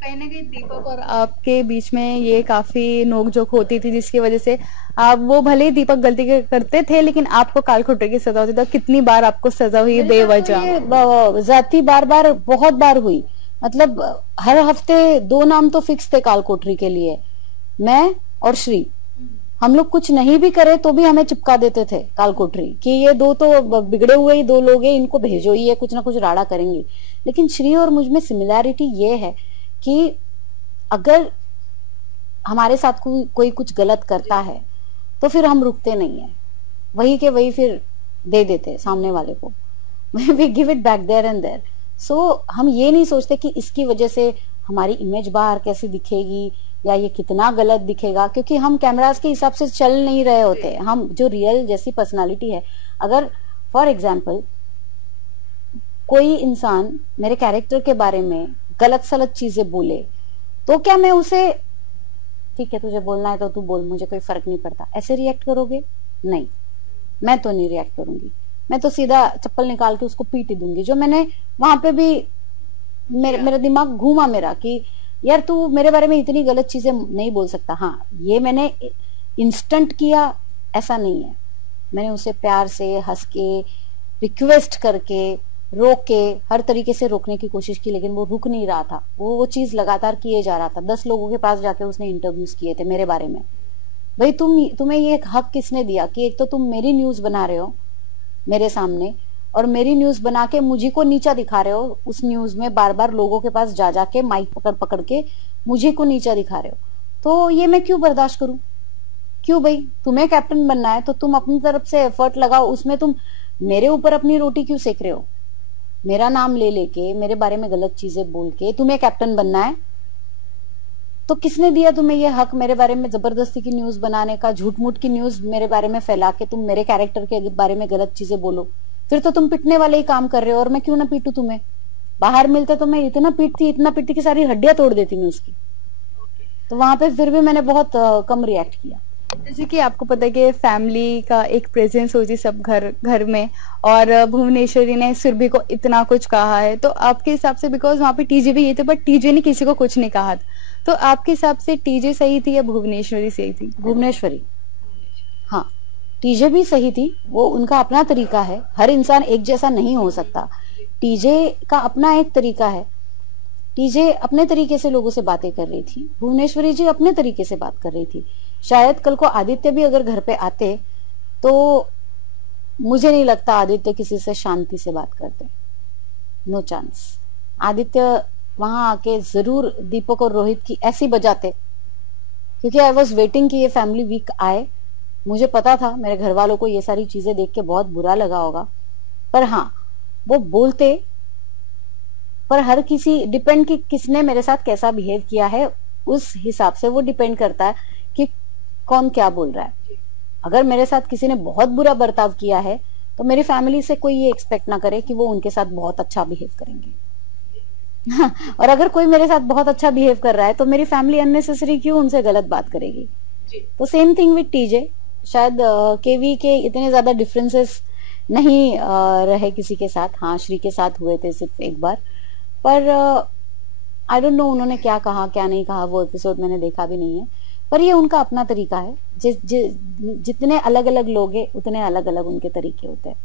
कहीं ना कहीं दीपक और आपके बीच में ये काफी नोकझोंक होती थी, जिसकी वजह से आप, वो भले ही दीपक गलती करते थे लेकिन आपको काल खोटे की सजा होती थी। तो कितनी बार आपको सजा हुई मेरे साथ तो बेवजह? ये जाती बार बार बहुत बार हुई। मतलब हर हफ्ते दो नाम तो फिक्स थे काल कोठरी के लिए, मैं और श्री। हम लोग कुछ नहीं भी करे तो भी हमें चिपका देते थे काल कोठरी कि ये दो तो बिगड़े हुए ही दो लोग हैं, इनको भेजो, ये कुछ ना कुछ राड़ा करेंगे। लेकिन श्री और मुझ में सिमिलैरिटी ये है कि अगर हमारे साथ कोई कुछ गलत करता है तो फिर हम रुकते नहीं है, वही के वही फिर दे देते सामने वाले को। We give it back there and there. So हम ये नहीं सोचते कि इसकी वजह से हमारी इमेज बाहर कैसी दिखेगी या ये कितना गलत दिखेगा, क्योंकि हम कैमरास के हिसाब से चल नहीं रहे होते। हम जो रियल जैसी पर्सनालिटी है, अगर फॉर एग्जाम्पल कोई इंसान मेरे कैरेक्टर के बारे में गलत सलत चीजें बोले तो क्या मैं उसे, ठीक है तुझे बोलना है तो तू बोल, मुझे कोई फर्क नहीं पड़ता, ऐसे रिएक्ट करोगे? नहीं, मैं तो नहीं रिएक्ट करूंगी। मैं तो सीधा चप्पल निकाल के उसको पीट ही दूंगी। जो मैंने वहां पे भी मेरा दिमाग घूमा मेरा कि यार तू मेरे बारे में इतनी गलत चीजें नहीं बोल सकता। हाँ, ये मैंने इंस्टेंट किया ऐसा नहीं है, मैंने उसे प्यार से हंस के रिक्वेस्ट करके रोक के हर तरीके से रोकने की कोशिश की, लेकिन वो रुक नहीं रहा था। वो चीज लगातार किए जा रहा था। 10 लोगों के पास जाके उसने इंटरव्यूज किए थे मेरे बारे में। भाई तुम्हें ये हक किसने दिया कि एक तो तुम मेरी न्यूज बना रहे हो मेरे सामने, और मेरी न्यूज बना के मुझे को नीचा दिखा रहे हो उस न्यूज में, बार बार लोगों के पास जा जाके माइक पकड़ पकड़ के मुझे को नीचा दिखा रहे हो। तो ये मैं क्यों बर्दाश्त करूं? क्यों भाई, तुम्हें कैप्टन बनना है तो तुम अपनी तरफ से एफर्ट लगाओ, उसमें तुम मेरे ऊपर अपनी रोटी क्यों सेक रहे हो? मेरा नाम ले लेके मेरे बारे में गलत चीजें बोल के तुम्हें कैप्टन बनना है, तो किसने दिया तुम्हें ये हक मेरे बारे में जबरदस्ती की न्यूज बनाने का, झूठ मूठ की न्यूज मेरे बारे में फैला के तुम मेरे कैरेक्टर के बारे में गलत चीजें बोलो? फिर तो तुम पिटने वाले ही काम कर रहे हो, और मैं क्यों ना पीटू तुम्हें? बाहर मिलते तो मैं इतना पीटती कि सारी हड्डियां तोड़ देती मैं उसकी। तो वहां पे फिर भी मैंने बहुत कम रिएक्ट किया। जैसे कि आपको पता है कि फैमिली का एक प्रेजेंस होती सब घर घर में, और भुवनेश्वरी ने सुरभि को इतना कुछ कहा है, तो आपके हिसाब से, बिकॉज वहाँ पे टीजे भी ये थे बट टीजे ने किसी को कुछ नहीं कहा था, तो आपके हिसाब से टीजे सही थी या भुवनेश्वरी सही थी? भुवनेश्वरी। हाँ, टीजे भी सही थी, वो उनका अपना तरीका है, हर इंसान एक जैसा नहीं हो सकता। टीजे का अपना एक तरीका है, टीजे अपने तरीके से लोगों से बातें कर रही थी, भुवनेश्वरी जी अपने तरीके से बात कर रही थी। शायद कल को आदित्य भी अगर घर पे आते तो मुझे नहीं लगता आदित्य किसी से शांति से बात करते, नो चांस। आदित्य वहां आके जरूर दीपक और रोहित की ऐसी बजाते, क्योंकि आई वॉज वेटिंग कि ये फैमिली वीक आए। मुझे पता था मेरे घर वालों को ये सारी चीजें देख के बहुत बुरा लगा होगा, पर हाँ वो बोलते। पर हर किसी डिपेंड कि किसने मेरे साथ कैसा बिहेव किया है, उस हिसाब से वो डिपेंड करता है कि कौन क्या बोल रहा है। अगर मेरे साथ किसी ने बहुत बुरा बर्ताव किया है तो मेरी फैमिली से कोई ये एक्सपेक्ट ना करे कि वो उनके साथ बहुत अच्छा बिहेव करेंगे। और अगर कोई मेरे साथ बहुत अच्छा बिहेव कर रहा है तो मेरी फैमिली अननेसेसरी क्यों उनसे गलत बात करेगी? तो सेम थिंग विद टीजे। शायद केवी के इतने ज्यादा डिफरेंसेस नहीं रहे किसी के साथ। हाँ, श्री के साथ हुए थे सिर्फ एक बार, पर आई डोंट नो उन्होंने क्या कहा क्या नहीं कहा, वो एपिसोड मैंने देखा भी नहीं है। पर ये उनका अपना तरीका है, जितने अलग अलग लोग हैं उतने अलग अलग उनके तरीके होते हैं।